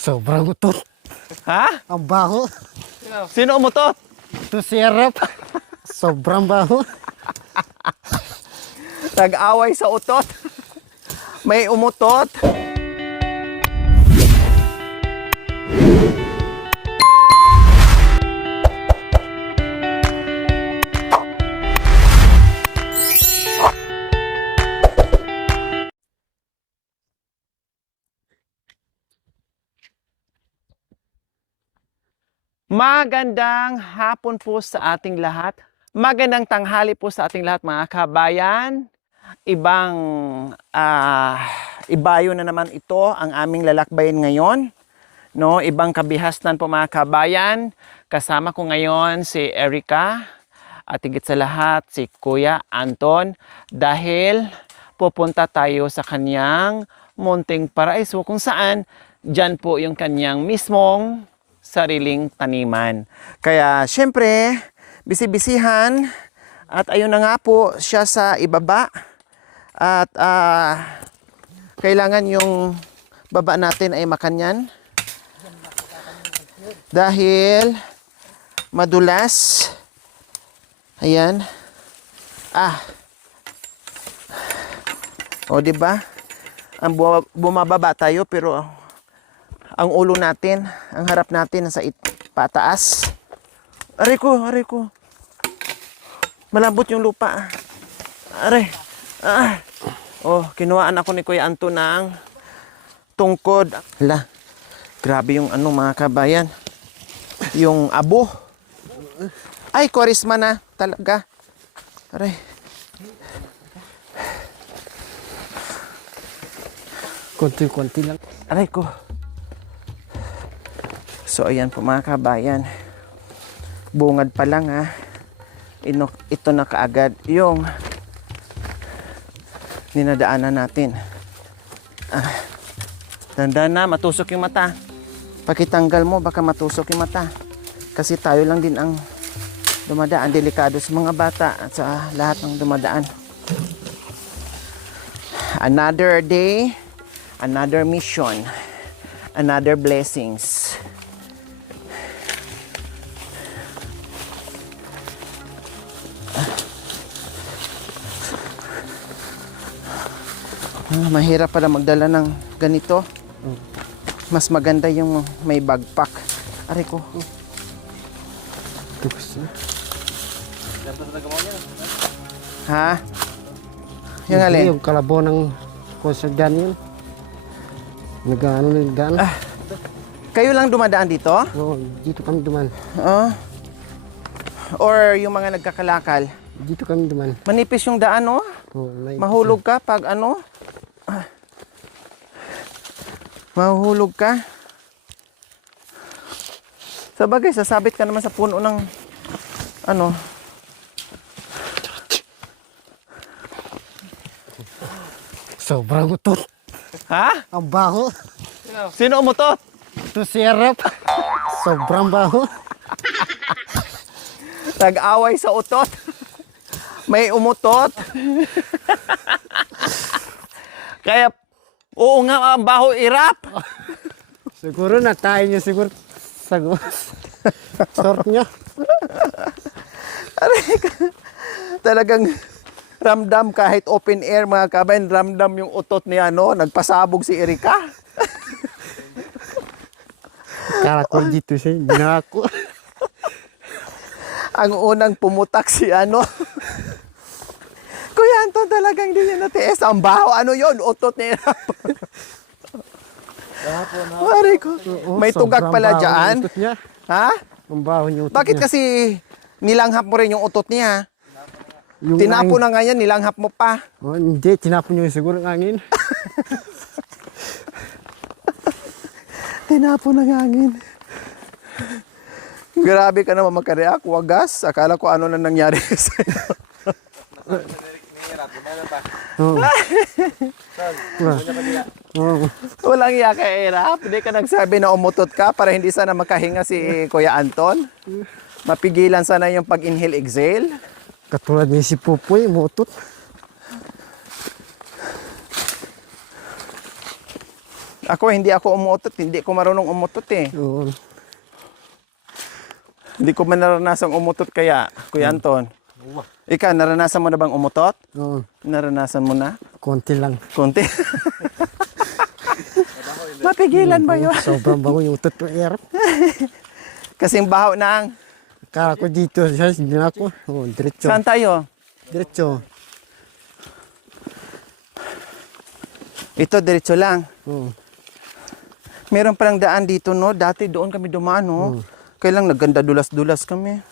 Sobrang utot. Ha? Ang baho. Sino umutot? Ito si Erap. Sobrang baho. Nag-away sa utot. May umutot. Magandang hapon po sa ating lahat. Magandang tanghali po sa ating lahat mga kabayan. Ibayo na naman ito ang aming lalakbayin ngayon. No, ibang kabihasnan po mga kabayan. Kasama ko ngayon si Erica at higit sa lahat si Kuya Anton dahil pupunta tayo sa kanyang munting paraiso kung saan dyan po yung kanyang mismong sariling taniman. Kaya syempre, bisibisihan at ayun na nga po siya sa ibaba at kailangan yung baba natin ay makanyan dahil madulas. Ayan. O di ba? Ang bumababa tayo pero ang ulo natin, ang harap natin nasa pataas. Aray ko. Malambot yung lupa. Aray. Oh, kinuhaan ako ni Kuya Anto ng tungkod. Hala, grabe yung mga kabayan. Yung abo. Ay, korisma na talaga. Aray. Konti-konti lang. Aray ko. So ayan po mga kabayan, bungad pa lang ito na kaagad yung ninadaanan natin. Tanda na, matusok yung mata. Pakitanggal mo, baka matusok yung mata. Kasi tayo lang din ang dumadaan, delikado sa mga bata at sa lahat ng dumadaan. Another day, another mission, another blessings. Mahirap pala magdala ng ganito. Mas maganda yung may backpack. Aray ko. Ha? Yung alin? Yung kalabo ng konsergan yun. Nag-ano. Kayo lang dumadaan dito? Oo, dito kami duman. Or yung mga nagkakalakal? Dito kami duman. Manipis yung daan, no? Oo, Mahulog ka pag Mahulog ka. Sa bagay, sasabit ka naman sa puno ng Sobrang utot. Ha? Ang baho. Sino umutot? Ito si Erap. Sobrang baho. Nag-away sa utot. May umutot. Kaya, oo nga, ang baho irap. Siguro natayin niya siguro sa short niya. Talagang ramdam kahit open air mga kabayan, ramdam yung utot niya, nagpasabog si Erica. Kala ko dito siya, ginako. Ang unang pumutak si Kuya Anton talagang di niya natiis. Ang baho, yon? Utot niya. Mari ko. May tugak pala dyan. Ha? Ang baho niya utot Bakit niya. kasi nilanghap mo rin yung utot niya? Yung Tinapo na nga yan, nilanghap mo pa. Oh, hindi, tinapon niyo siguro ng hangin. Tinapo ng hangin. Grabe ka naman magka-react, wagas. Akala ko ano na nangyari sa'yo. Oo. Oo. Walang iya ka, Erap. Hindi ka nagsabi na umutot ka para hindi sana makahinga si Kuya Anton. Mapigilan sana yung pag-inhale-exhale. Katulad ni si Pupoy, mutot. Hindi ako umuutot. Hindi ko marunong umutot eh. Oo. Hindi ko man naranasang umutot kaya, Kuya Anton. Ikaw, naranasan mo na bang umutot? Oo. Naranasan mo na? Konti lang. Konti. Mapigilan ba yun? Sobrang bango yung utot ko, Air. Kasing baho ng... Kala ko dito, hindi na ako. Oo, diretso. Saan tayo? Diretso. Ito, diretso lang. Oo. Meron palang daan dito, no? Dati doon kami dumaan, no? Kailang nagganda dulas-dulas kami.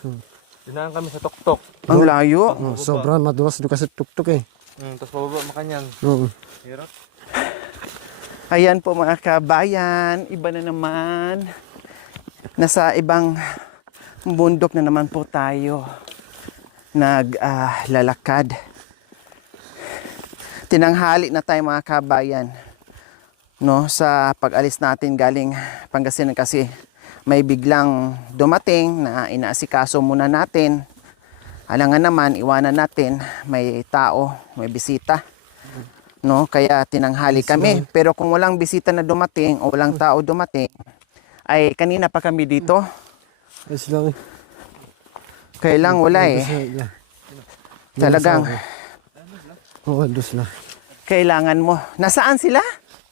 Dinaan kami sa tuktok. Ang layo. Oo, sobrang madulas doon kasi tuktok eh. Tapos pababa makanyan. Oo. Hirap. Ayan po mga kabayan, iba na naman. Nasa ibang bundok na naman po tayo naglalakad. Tinanghali na tayo mga kabayan, no, sa pag-alis natin galing Pangasinan kasi may biglang dumating na inaasikaso muna natin. Alangan naman, iwanan natin, may tao, may bisita. No, kaya tinanghali kami. Pero kung walang bisita na dumating o walang tao dumating, ay kanina pa kami dito. Ayos lang eh. Kailang wala eh. Talagang Oo, dus na. kailangan mo. Nasaan sila?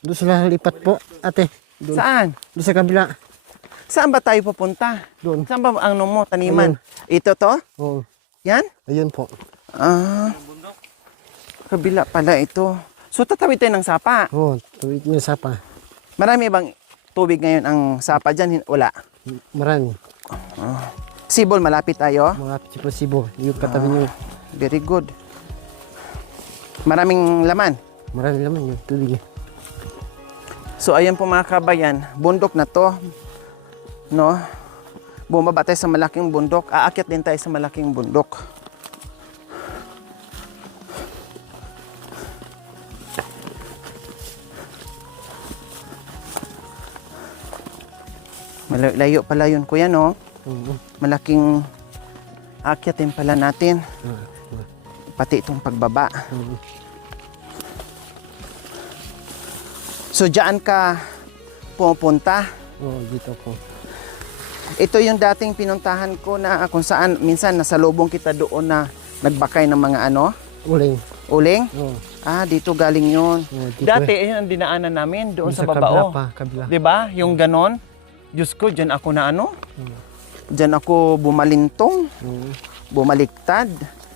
Dus na lipat po, ate. Doon. Saan? Doon sa kabila. Saan ba tayo pupunta? Doon. Saan ba ang ano mo, taniman? Ito to? Oo. Yan? Ayun po. Ah, kabila pala ito. So tatawid tayo ng sapa. Oo, tuwid niya sapa. Marami bang tubig ngayon ang sapa dyan? Wala. Marami. Sibol, malapit tayo. Mga sipo-sibo. Yung katabi niyo. Very good. Maraming laman. Marami naman yung tubig eh. So ayan po mga kabayan, bundok na to. No? Bumaba tayo sa malaking bundok. Aakyat din tayo sa malaking bundok. Malayo pala yun, kuya, no? Oo. Malaking aakyatin pala natin. Oo. Pati itong pagbaba. Oo. So, diyan ka pupunta. Oo, dito po. Ito yung dating pinuntahan ko na kung saan minsan nasalubong kita doon na nagbakay ng mga ano, Uling. uling. Oo. Ah, dito galing yun. Oo, dito Dati, eh. ayun ang dinaanan namin doon sa kabila babao. pa, kabila. Di ba? Yung ganon. Diyos ko, dyan ako na ano? Dyan ako bumalintong, Oo. bumaliktad.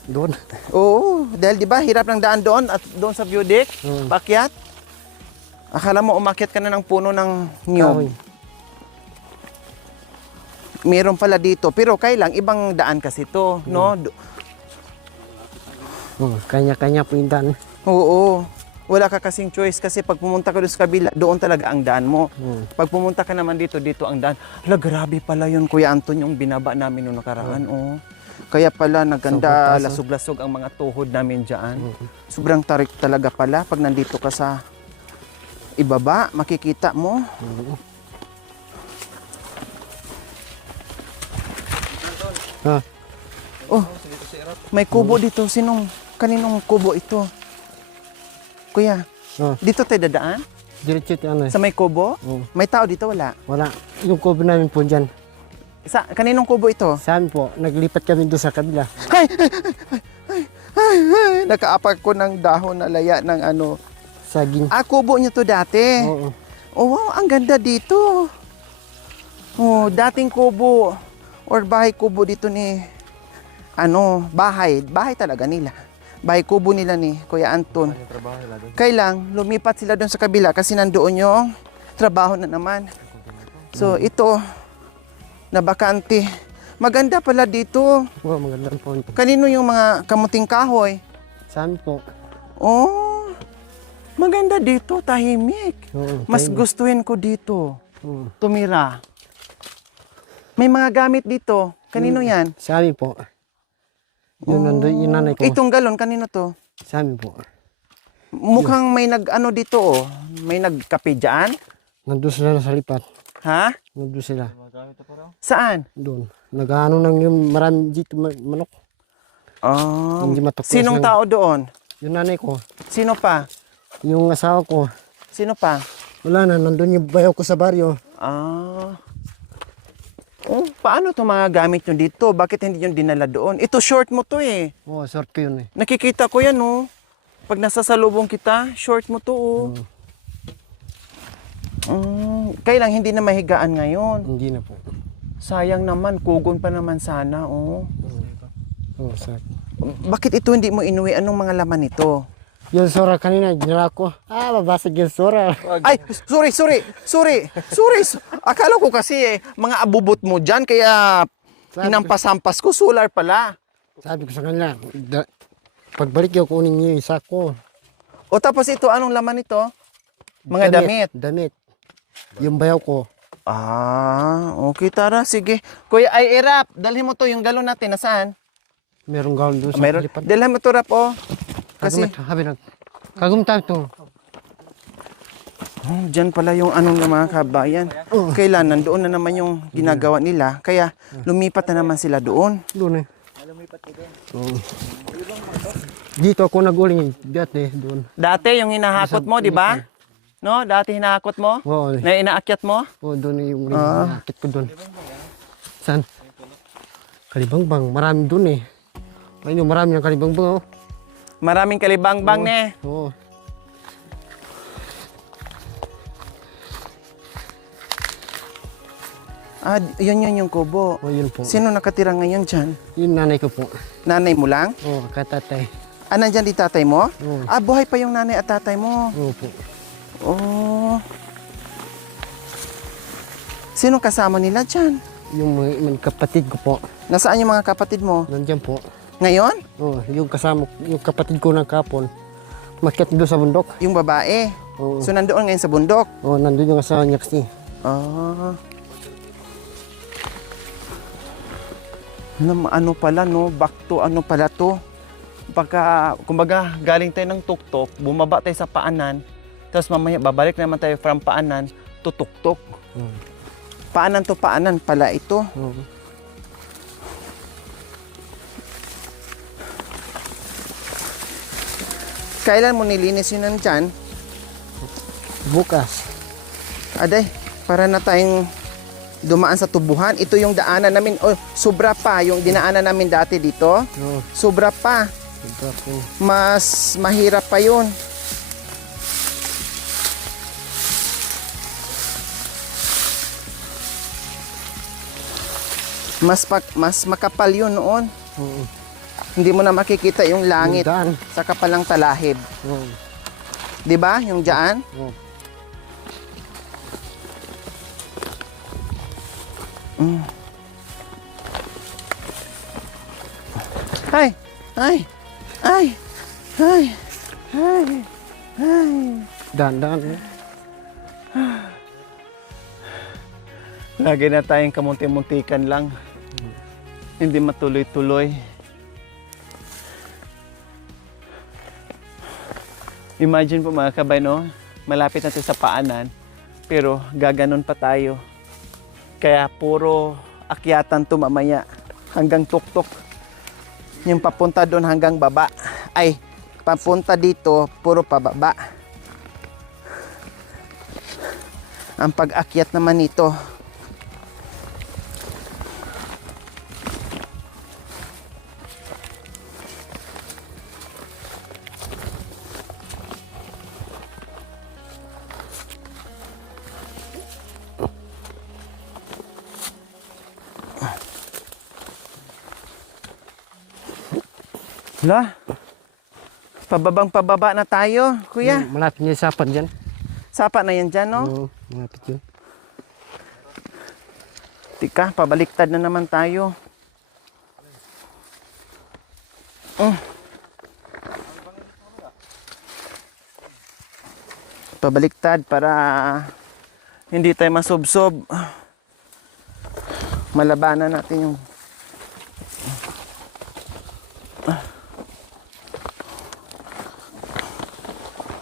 Doon. Oo, dahil di ba hirap ng daan doon at doon sa view deck, pakyat. Akala mo umakyat ka na ng puno ng niyog. Kahoy. Meron pala dito, pero kailang ibang daan kasi to, no? Oo, kanya-kanya po yung daan. Oo. Wala ka kasing choice kasi pag pumunta ka doon sa kabila, doon talaga ang daan mo. Oo. Pag pumunta ka naman dito, dito ang daan. Hala, grabe pala yun, Kuya Anton, yung binaba namin noong nakaraan. Oh. Kaya pala, naganda, Sobrang taas, lasog-lasog ang mga tuhod namin dyan. Oo. Sobrang tarik talaga pala. Pag nandito ka sa ibaba, makikita mo. Oo. Ha? Oh, may kubo dito. Kaninong kubo ito? Kuya, Oh, dito tayo dadaan? diretso ito ano eh. Sa may kubo? Oo. May tao dito, wala? Wala. Yung kubo namin po dyan. Kaninong kubo ito? Sa amin po, naglipat kami doon sa kabila. Ay, nakaapak ko ng dahon na laya ng ano. Saging. Kubo niyo to dati. Oo. Oh, wow, ang ganda dito. Oh, dating kubo or bahay kubo dito ni bahay talaga nila. Bahay kubo nila ni Kuya Anton. Kailang lumipat sila doon sa kabila kasi nandoon yung trabaho na naman. So ito nabakante. Maganda pala dito. Oo, magandang po. Kanino yung mga kamuting kahoy? Sa amin po. Oh, maganda dito, tahimik. Oo, Mas tayo. gustuhin ko dito. Oo. Tumira. May mga gamit dito. Kanino yan? Sa amin po. Yun, nandun, yung nanay ko. Itong galon, kanino to? Sa amin po. Mukhang may nag-ano dito, oh. May nagkape dyan. Nandun sila sa lipat. Ha? Nandun sila. Saan? Doon. Nag-ano nang yung marami dito manok. Oh. Hindi matuklas Sinong ng- tao doon? Yung nanay ko. Sino pa? Yung asawa ko. Sino pa? Wala na, nandun yung bayaw ko sa baryo. Ah. Oh, paano to mga gamit nyo dito? Bakit hindi yung dinala doon? Ito short mo to eh. Oo, short ko yun eh. Nakikita ko yan oh. Pag nasa salubong kita, short mo to oh. Kailang hindi na mahigaan ngayon. Hindi na po. Sayang naman, kugon pa naman sana oh. Oo, short. Bakit ito hindi mo inuwi? Anong mga laman nito? Yung sora kanina, ginala ko. Babasag yung sora. Ay, sorry. Akala ko kasi mga abubot mo dyan, kaya hinampas-hampas ko, solar pala. Sabi ko sa kanila, pagbalik yung kunin niyo yung sako. O tapos ito, anong laman nito? Mga damit. Damit. Yung bayaw ko. Ah, okay tara, sige. Kuya, ay Rap, dalhin mo to, yung galon natin, nasaan? Merong galon doon sa Meron. lipat. Dalhin mo to, Rap, oh. Kasi, Kagumtang to. dyan pala yung anong ng mga kabayan. Kailan, nandoon na naman yung ginagawa nila, kaya lumipat na naman sila doon. Doon eh. Dito ako nag-uling dati doon. Dati yung hinahakot mo, di ba? No, dati hinahakot mo? Oo, Na inaakyat mo? doon yung nakit ko doon. Saan? Kalibangbang, marami doon eh. Ayun, marami ng kalibangbang oh. Maraming kalibangbang ne. Oo. Ah, yun yung kubo. Oh, yun po. Sino nakatira ngayon dyan? Yun nanay ko po. Nanay mo lang? Oo, katatay. Ah, nandyan di tatay mo? Oo. Ah, buhay pa yung nanay at tatay mo. Oo po. Oh. Sino kasama nila dyan? Yung mga kapatid ko po. Nasaan yung mga kapatid mo? Nandyan po. Ngayon? Oo, yung kasama, yung kapatid ko ng kapon. Makyat doon sa bundok. Yung babae. Oo. So, nandoon ngayon sa bundok. Oo, nandun yung asawa niya kasi. Ah. Ano pala no, back to ano pala to. Pagka, kumbaga, galing tayo ng tuktok, bumaba tayo sa paanan, tapos mamaya babalik naman tayo from paanan to tuktok. Paanan to paanan pala ito. Oo. Kailan mo nilinis yun nandyan? Bukas. Aday, para na tayong dumaan sa tubuhan. Ito yung daanan namin. Oh, sobra pa yung dinaanan namin dati dito. Oo, Sobra pa. sobra po. Mas mahirap pa yun. Mas makapal yun noon. Oo. Hindi mo na makikita yung langit Yung daan. sa kapalang talahib. Oo. 'Di ba? Yung dyan. Oo. Ay! Ay! Ay! Ay! Ay! Ay! Daan. Eh. Lagi na tayong kamunti-muntikan lang. Hindi matuloy-tuloy. Imagine po mga kabay, no? Malapit na tayo sa paanan, pero gaganon pa tayo. Kaya puro akyatan to mamaya hanggang tuktok. Yung papunta doon hanggang baba. Ay, papunta dito, puro pababa. Ang pag-akyat naman nito, la, pababang pababa na tayo, kuya. Malapit niya yung sapan dyan. Sapa na yan dyan, no? Oo, malapit yun. Tika, pabaliktad na naman tayo. Pabaliktad para hindi tayo masubsob. Malabanan natin yung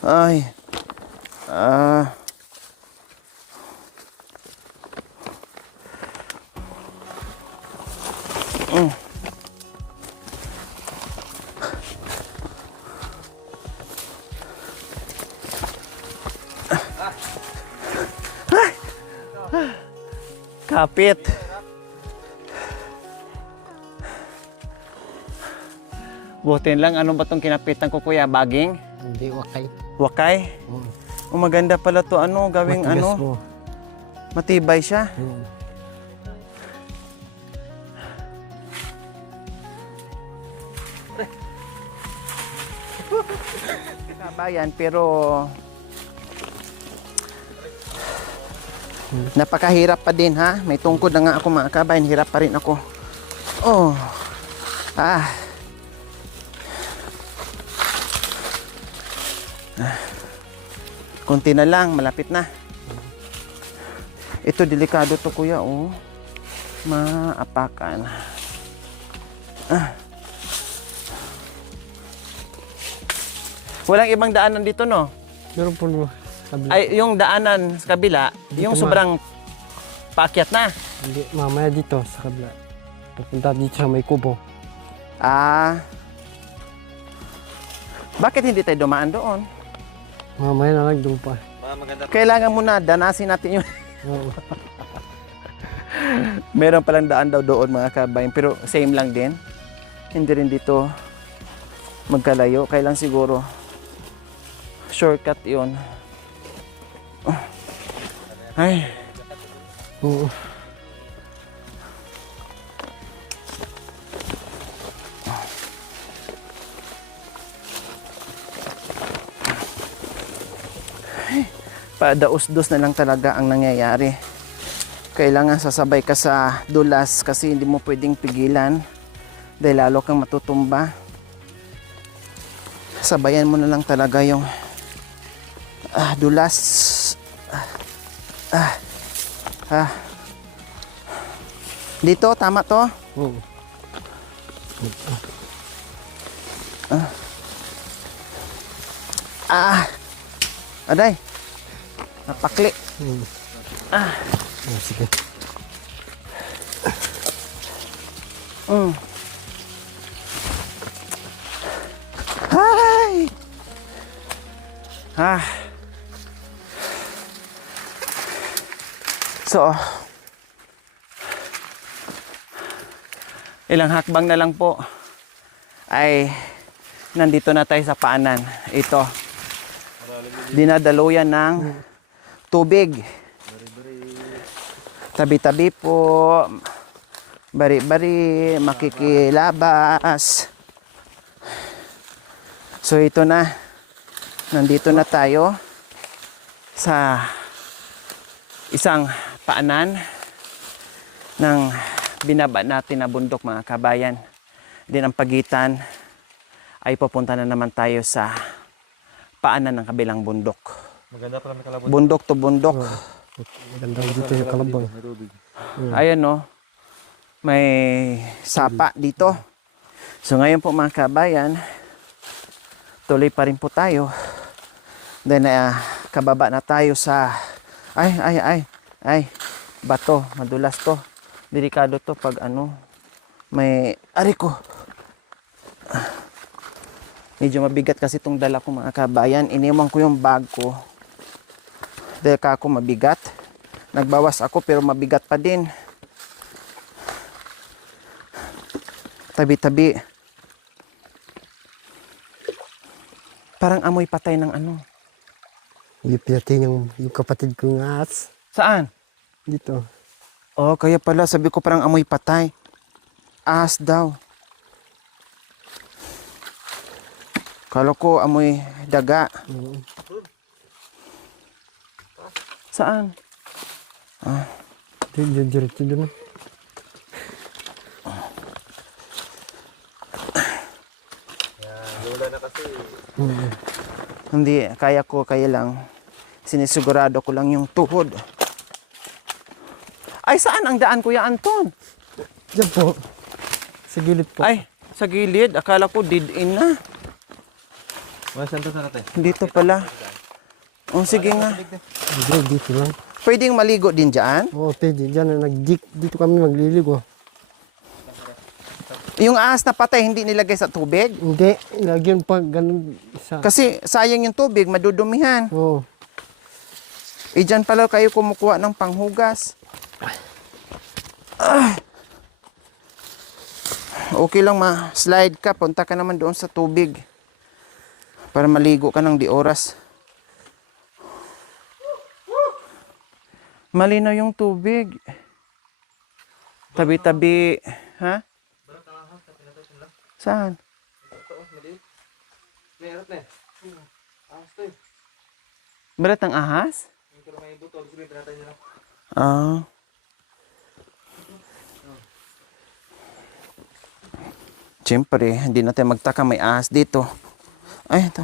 ay Kapit. Butin lang, ano ba itong kinapitan ko kuya? Baging? Hindi, wakay. Wakay? Oo. Oh, maganda pala to ano, gawing Matigas ano, mo. matibay siya. Oo. Kabayan, pero napakahirap pa din ha. May tungkod na nga ako mga kabayan, hirap pa rin ako. Oh. Ah. Konti na lang, malapit na. Ito delikado to kuya, oh. Maapakan. Ah. Walang ibang daanan dito, no? Meron po no. Sabi, Ay, yung daanan sa kabila, yung ma. sobrang paakyat na. hindi, mamaya dito sa kabila. Pupunta dito sa may kubo. Ah. Bakit hindi tayo dumaan doon? Mamaya na lang doon pa. Maganda. Kailangan muna danasin natin yung Oo. meron palang daan daw doon mga kabayan, pero same lang din. Hindi rin dito magkalayo. Kailan siguro shortcut yun. Ay, Oo. padaos-dos na lang talaga ang nangyayari. Kailangan sasabay ka sa dulas kasi hindi mo pwedeng pigilan dahil lalo kang matutumba. Sabayan mo na lang talaga yung dulas. Dito, tama to? Oo. Aday. Napakli. Ah, sige. Hi! So, ilang hakbang na lang po ay nandito na tayo sa paanan. Ito, dinadaluyan ng tubig. Tabi-tabi po, bari-bari, makikilabas. So ito na, nandito na tayo sa isang paanan ng binaba natin na bundok mga kabayan. Din ang pagitan ay papunta na naman tayo sa paanan ng kabilang bundok. Maganda pala may kalabot. Bundok to bundok. Maganda dito yung kalabang. May tubig. Ayan no, may sapa dito. So ngayon po mga kabayan, tuloy pa rin po tayo. Then kababa na tayo sa bato, madulas to. Delikado to pag may ko. Medyo mabigat kasi itong dala ko mga kabayan. Iniwan ko yung bag ko. Dahil ako mabigat. Nagbawas ako pero mabigat pa din. Tabi-tabi. Parang amoy patay ng Yung pinating yung kapatid kong as. Saan? Dito. Oh, kaya pala sabi ko parang amoy patay. Ahas daw. Kala ko amoy daga. Oo. Saan? Diretso doon. Lola na kasi. Hindi, kaya lang. Sinisigurado ko lang yung tuhod. Ay, saan ang daan, Kuya Anton? Diyan po. Sa gilid po. Ay, sa gilid. Akala ko dead in na. Saan to sa natin? Dito pala. Oh, sige nga. Hindi, dito lang. Pwedeng maligo din dyan? Oo, pwede. Diyan na dito kami magliligo. Yung ahas na patay, hindi nilagay sa tubig? Hindi, lagyan pa ganun isa. Kasi sayang yung tubig, madudumihan. Oo. Dyan pala kayo kumukuha ng panghugas. Okay lang ma-slide ka. Punta ka naman doon sa tubig. Para maligo ka ng di oras. Malinaw yung tubig. Tabi-tabi. Ha? Saan? Meron na eh. Ahas to eh. Balat ng ahas? Pero may buto. Ibig sabihin, pinatay nila. Ah. Siyempre, hindi na tayo magtaka may ahas dito. Ay, ito.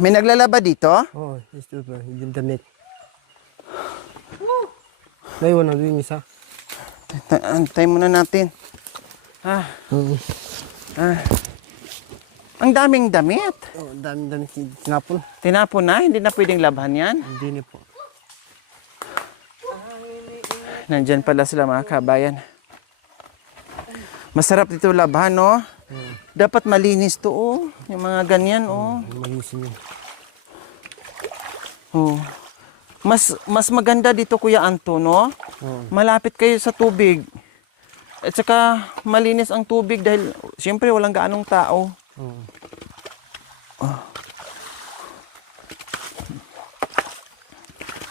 May naglalaba dito? Oo, ito ba? Yung damit. Naiwan na doon yung isa. Antay muna natin. Oo. Ang daming damit. Oh, dami sinapon. Tinapon na, hindi na pwedeng labhan yan. Hindi na po. Nandyan pala sila mga kabayan. Masarap dito labhan, no? Dapat malinis to, oh. Yung mga ganyan, oh. Malisin yun. Oh. Mas maganda dito, Kuya Anto, no? Oo. Malapit kayo sa tubig. At saka malinis ang tubig dahil siyempre walang gaanong tao. Oo.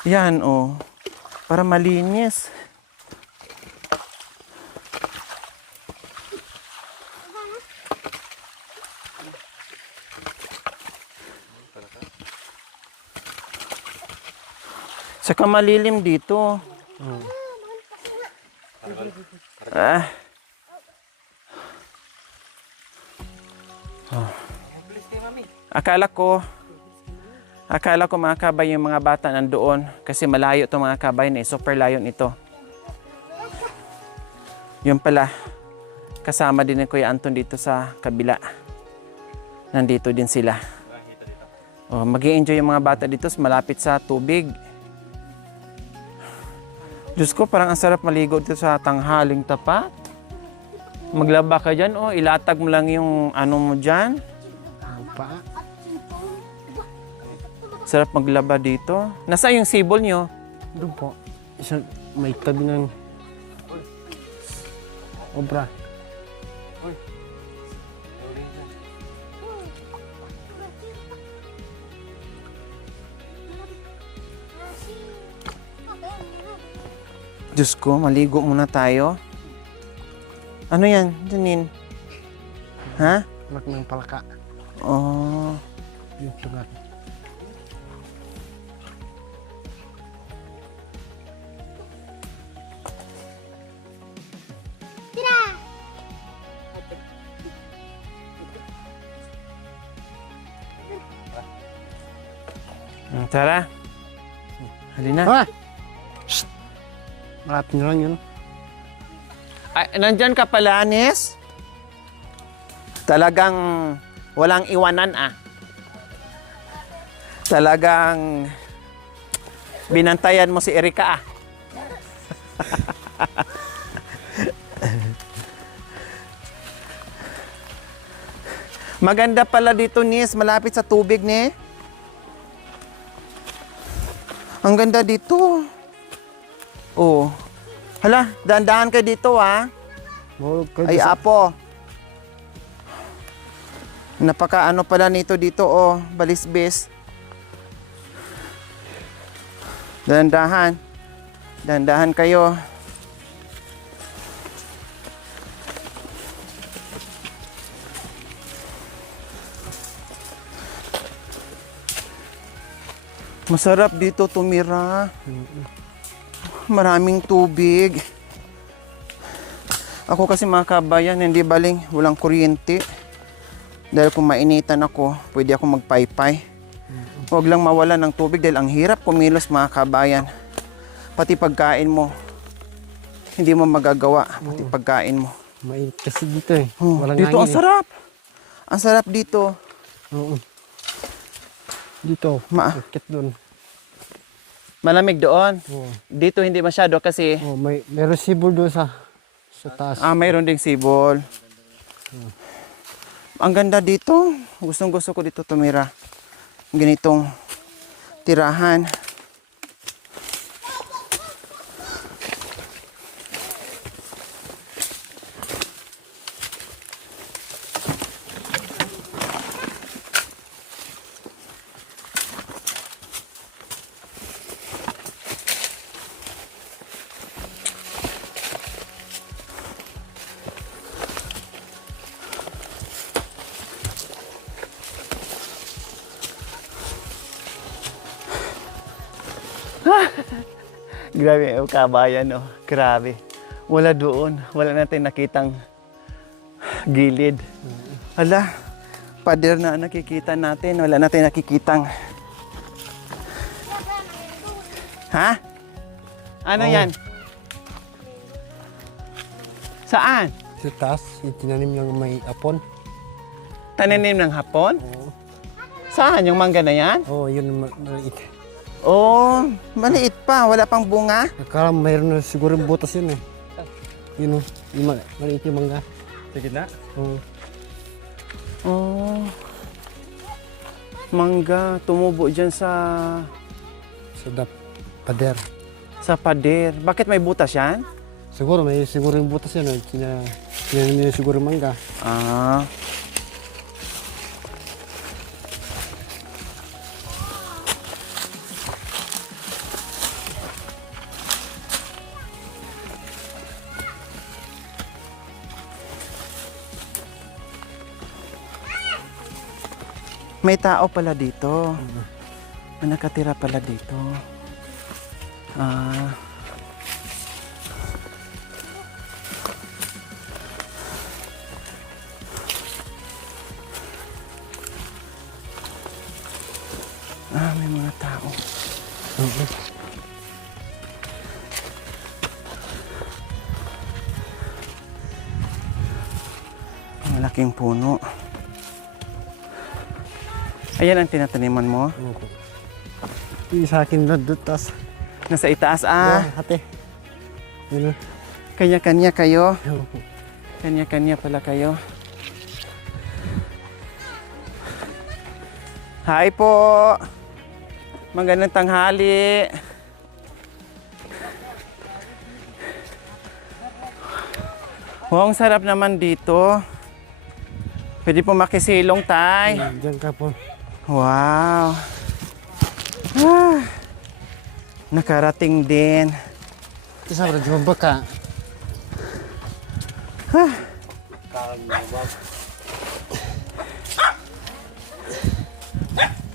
Yan, oh. Para malinis. Saka malilim dito. Ah. Oh. Akala ko mga kabay yung mga bata nandoon kasi malayo itong mga kabay na super layo nito. Yun pala, kasama din ni Kuya Anton dito sa kabila. Nandito din sila. Oh, mag-i-enjoy yung mga bata dito malapit sa tubig. Diyos ko, parang ang sarap maligo dito sa tanghaling tapat. Maglaba ka dyan, oh, ilatag mo lang yung ano mo dyan. Pa. Sarap maglaba dito. Nasa yung sibol nyo? Doon po. Isa, may tabi ng obra. Diyos ko, maligo muna tayo. Ano yan, Janine? Ha? Anak ng palaka. Oh. Yung sugat. Tara. Halina. Ah! Shh! Malapit na lang yun. Ay, nandyan ka pala, Anis? Talagang walang iwanan, ah. Talagang binantayan mo si Erika, ah. Maganda pala dito, Nis. Malapit sa tubig, ni. Ang ganda dito. Oh. Hala, dahan-dahan ka dito, ah. Mahulog kayo Ay, sa... apo. Napaka ano pala nito dito, oh. Balisbis. Dahan-dahan. Dahan-dahan kayo. Masarap dito tumira. Maraming tubig. Ako kasi mga kabayan, hindi baling walang kuryente. Dahil kung mainitan ako, pwede ako magpaypay. Huwag lang mawala ng tubig dahil ang hirap kumilos mga kabayan. Pati pagkain mo, hindi mo magagawa. Pati pagkain mo. Mainit kasi dito eh. Oh, Walang dito ang hangin eh. sarap. Ang sarap dito. Oo. Dito, Ma- akit doon. Malamig doon. Oo. Dito hindi masyado kasi Oh, may resibo doon sa taas. mayroon ding sibol. Ang ganda dito. Gustong gusto ko dito tumira. Ganitong tirahan. Grabe, kabayan, oh. Grabe. Wala doon. Wala natin nakitang gilid. Hala, pader na ang nakikita natin. Wala natin nakikitang... Ha? Ano Oh. yan? Saan? Sa taas, itinanim lang may apon. Tananim ng hapon? Oo. Saan? Yung mangga na yan? Oh, yun maliit. Oh, maliit pa. Wala pang bunga. Akala mayroon na siguro yung butas yun eh. Yun oh, yung maliit yung mangga. Sige na. Oo. Oh. Mangga. Tumubo dyan sa Pader. pader. Bakit may butas yan? Siguro yung butas yun eh. Tinanim nila siguro yung mangga. Ah. May tao pala dito. May nakatira pala dito. Ah. May mga tao. Oo. Malaking puno. Ayan ang tinataniman mo. Oo. Yung sa akin na doon, tas. Nasa itaas. Ate. Yun oh. Kanya-kanya kayo. Oo. Kanya-kanya pala kayo. Hi po. Magandang tanghali. Wow, ang sarap naman dito. Pwede po makisilong, tay. Diyan ka po. Wow. Ah, nakarating din. Ito sa radyo baka.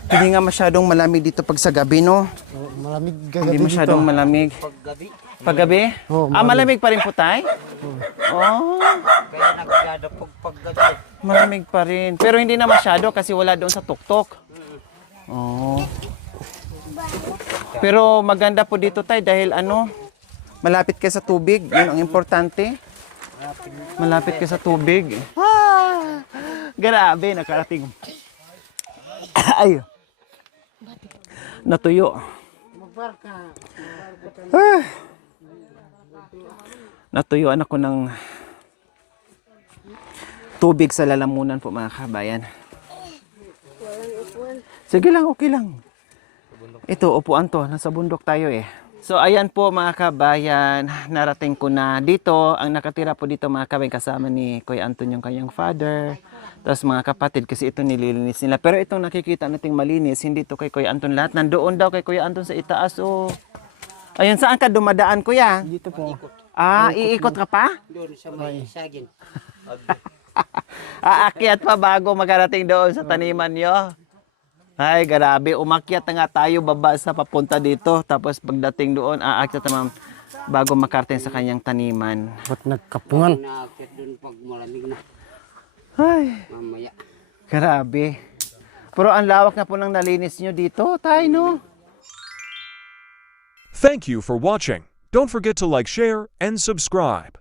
Hindi nga masyadong malamig dito pag sa gabi, no? Oh, malamig Hindi gagabi masyadong dito. malamig. Paggabi? Oo, Malamig pa rin po, tay? Oh, Kaya nagdadapog paggabi. malamig pa rin. Pero hindi na masyado kasi wala doon sa tuktok. Oh. Pero maganda po dito, tay, dahil ano, malapit ka sa tubig. Yun ang importante. Malapit ka sa tubig. Grabe, nakarating. Ay. Natuyo. Natuyuan ako ng tubig sa lalamunan po, mga kabayan. Sige lang, okay lang. Ito, upuan to. Nasa bundok tayo eh. So, ayan po mga kabayan. Narating ko na dito. Ang nakatira po dito mga kabayan kasama ni Kuya Anton yung kanyang father. Tapos mga kapatid kasi ito nililinis nila. Pero itong nakikita nating malinis, hindi to kay Kuya Anton lahat. Nandoon daw kay Kuya Anton sa itaas. Oh. Ayun, saan ka dumadaan, Kuya? Dito po. Iikot ka pa? Doon sa may saging. Aakyat pa bago makarating doon sa taniman nyo. Ay, grabe. Umakyat na nga tayo baba sa papunta dito. Tapos pagdating doon, aakyat naman bago makarating sa kanyang taniman. Ba't nagkapungan? Naakyat doon pag malamig na. Ay, Mamaya. grabe. Pero ang lawak na po ng nalinis nyo dito, tayo, no? Thank you for watching. Don't forget to like, share, and subscribe.